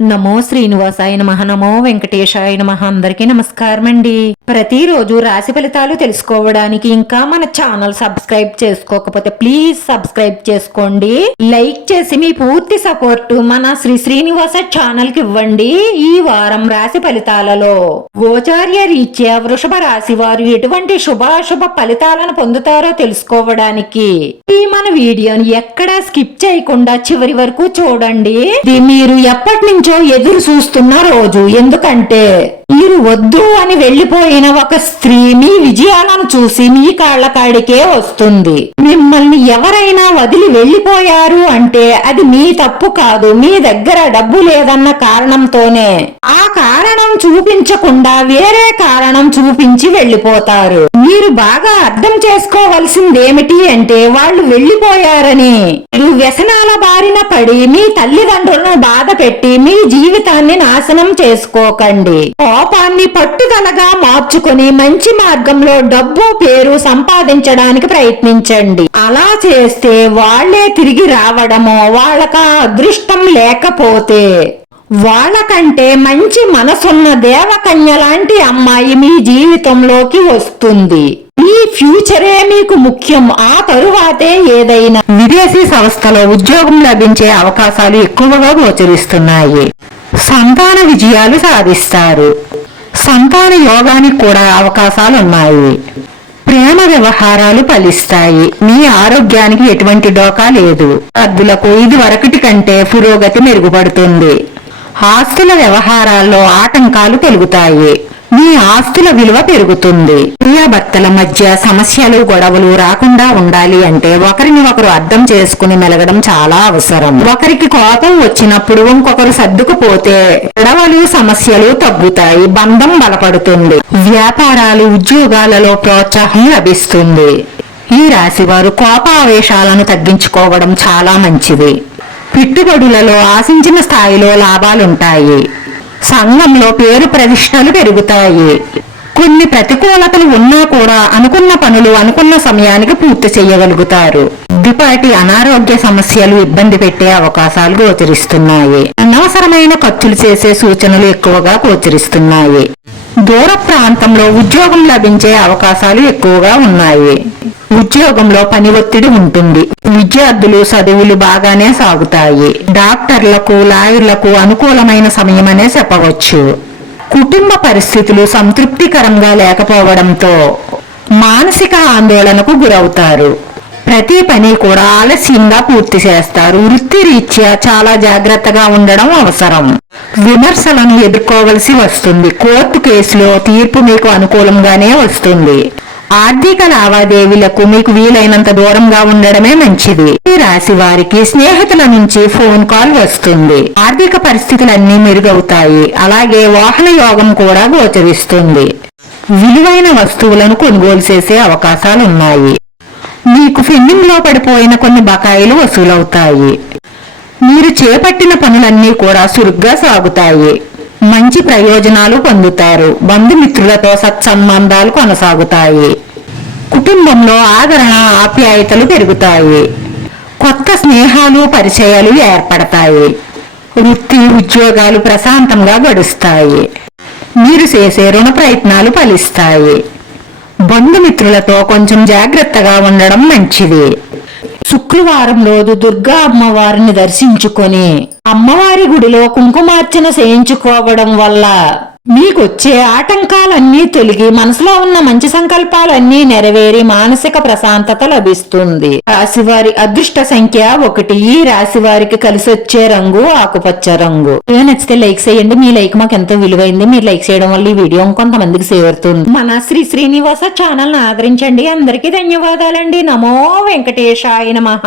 నమో శ్రీనివాసాయ నమః. నమో వెంకటేశాయ నమః. అందరికీ నమస్కారం అండి. ప్రతిరోజు రాశి ఫలితాలు తెలుసుకోవడానికి ఇంకా మన ఛానల్ సబ్స్క్రైబ్ చేసుకోకపోతే ప్లీజ్ సబ్స్క్రైబ్ చేసుకోండి. లైక్ చేసి మీ పూర్తి సపోర్ట్ మన శ్రీనివాస ఛానల్ కి ఇవ్వండి. ఈ వారం రాశి ఫలితాలలో గోచార్య రీత్యా వృషభ రాశి వారు ఎటువంటి శుభాశుభ ఫలితాలను పొందుతారో తెలుసుకోవడానికి ఈ మన వీడియోని ఎక్కడా స్కిప్ చేయకుండా చివరి వరకు చూడండి. మీరు ఎప్పటి నుంచో ఎదురు చూస్తున్న రోజు. ఎందుకంటే మీరు వద్దు అని వెళ్లిపోయిన ఒక స్త్రీ మీ విజయాలను చూసి మీ కాళ్ల కాడికే వస్తుంది. మిమ్మల్ని ఎవరైనా వదిలి వెళ్లిపోయారు అంటే అది మీ తప్పు కాదు, మీ దగ్గర డబ్బు లేదన్న కారణంతోనే. ఆ కారణం చూపించకుండా వేరే కారణం చూపించి వెళ్లిపోతారు. మీరు బాగా అర్థం చేసుకోవలసిందేమిటి అంటే వాళ్ళు వెళ్లిపోయారని మీరు వ్యసనాల బారిన పడి మీ తల్లిదండ్రులను బాధ పెట్టి మీ జీవితాన్ని నాశనం చేసుకోకండి. కోపాన్ని పట్టుదలగా మార్చుకుని మంచి మార్గంలో డబ్బు పేరు సంపాదించడానికి ప్రయత్నించండి. అలా చేస్తే వాళ్లే తిరిగి రావడమో, వాళ్ళకా అదృష్టం లేకపోతే వాళ్ళకంటే మంచి మనసున్న దేవకన్య లాంటి అమ్మాయి మీ జీవితంలోకి వస్తుంది. ఈ ఫ్యూచరే మీకు ముఖ్యం. ఆ తరువాతే ఏదైనా. విదేశీ సంస్థలో ఉద్యోగం లభించే అవకాశాలు ఎక్కువగా గోచరిస్తున్నాయి. సంతాన విజయాలు సాధిస్తారు. సంతాన యోగానికి కూడా అవకాశాలున్నాయి. ప్రేమ వ్యవహారాలు ఫలిస్తాయి. మీ ఆరోగ్యానికి ఎటువంటి డోకా లేదు. అద్దులకు ఇది వరకటి కంటే పురోగతి మెరుగుపడుతుంది. ఆస్తుల వ్యవహారాల్లో ఆటంకాలు తొలగుతాయి. మీ ఆస్తుల విలువ పెరుగుతుంది. ప్రియాభర్తల మధ్య సమస్యలు గొడవలు రాకుండా ఉండాలి అంటే ఒకరిని ఒకరు అర్థం చేసుకుని మెలగడం చాలా అవసరం. ఒకరికి కోపం వచ్చినప్పుడు ఇంకొకరు సర్దుకుపోతే గొడవలు సమస్యలు తగ్గుతాయి. బంధం బలపడుతుంది. వ్యాపారాలు ఉద్యోగాలలో ప్రోత్సాహం లభిస్తుంది. ఈ రాశి వారు కోపావేశాలను తగ్గించుకోవడం చాలా మంచిది. పెట్టుబడులలో ఆశించిన స్థాయిలో లాభాలుంటాయి. సంఘంలో పేరు ప్రతిష్టలు పెరుగుతాయి. కొన్ని ప్రతికూలతలు ఉన్నా కూడా అనుకున్న పనులు అనుకున్న సమయానికి పూర్తి చేయగలుగుతారు. కొద్దిపాటి అనారోగ్య సమస్యలు ఇబ్బంది పెట్టే అవకాశాలు గోచరిస్తున్నాయి. అనవసరమైన ఖర్చులు చేసే సూచనలు ఎక్కువగా గోచరిస్తున్నాయి. దూర ప్రాంతంలో ఉద్యోగం లభించే అవకాశాలు ఎక్కువగా ఉన్నాయి. ఉద్యోగంలో పని ఒత్తిడి ఉంటుంది. విద్యార్థులు చదువులు బాగానే సాగుతాయి. డాక్టర్లకు లాయర్లకు అనుకూలమైన సమయమనే చెప్పవచ్చు. కుటుంబ పరిస్థితులు సంతృప్తికరంగా లేకపోవడంతో మానసిక ఆందోళనకు గురవుతారు. ప్రతి పని కూడా ఆలస్యంగా పూర్తి చేస్తారు. వృత్తి రీత్యా చాలా జాగ్రత్తగా ఉండడం అవసరం. విమర్శలను ఎదుర్కోవలసి వస్తుంది. కోర్టు కేసులో తీర్పు మీకు అనుకూలంగానే వస్తుంది. ఆర్థిక లావాదేవీలకు మీకు వీలైనంత దూరంగా ఉండడమే మంచిది. ఈ రాశి వారికి స్నేహితుల నుంచి ఫోన్ కాల్ వస్తుంది. ఆర్థిక పరిస్థితులన్నీ మెరుగవుతాయి. అలాగే వాహన యోగం కూడా గోచరిస్తుంది. విలువైన వస్తువులను కొనుగోలు చేసే అవకాశాలున్నాయి. మీకు పెండింగ్ లో పడిపోయిన కొన్ని బకాయిలు వసూలవుతాయి. మీరు చేపట్టిన పనులన్నీ కూడా చురుగ్గా సాగుతాయి. మంచి ప్రయోజనాలు పొందుతారు. బంధుమిత్రులతో సత్సంబంధాలు కొనసాగుతాయి. కుటుంబంలో ఆదరణ ఆప్యాయతలు పెరుగుతాయి. కొత్త స్నేహాలు పరిచయాలు ఏర్పడతాయి. వృత్తి ఉద్యోగాలు ప్రశాంతంగా గడుస్తాయి. మీరు చేసే రుణ ప్రయత్నాలు ఫలిస్తాయి. బంధుమిత్రులతో కొంచెం జాగ్రత్తగా ఉండడం మంచిది. శుక్రవారం రోజు దుర్గా అమ్మవారిని దర్శించుకొని అమ్మవారి గుడిలో కుంకుమార్చన చేయించుకోవడం వల్ల మీకొచ్చే ఆటంకాలన్నీ తొలగి మనసులో ఉన్న మంచి సంకల్పాలన్నీ నెరవేరి మానసిక ప్రశాంతత లభిస్తుంది. రాశివారి అదృష్ట సంఖ్య 1. ఈ రాశి వారికి కలిసి వచ్చే రంగు ఆకుపచ్చ రంగు. నచ్చితే లైక్ చేయండి. మీ లైక్ మాకు ఎంతో విలువైంది. మీరు లైక్ చేయడం వల్ల ఈ వీడియో కొంతమందికి చేరుతుంది. మన శ్రీనివాస ఛానల్ ని ఆదరించండి. అందరికీ ధన్యవాదాలండి. నమో వెంకటేశాయ నమః.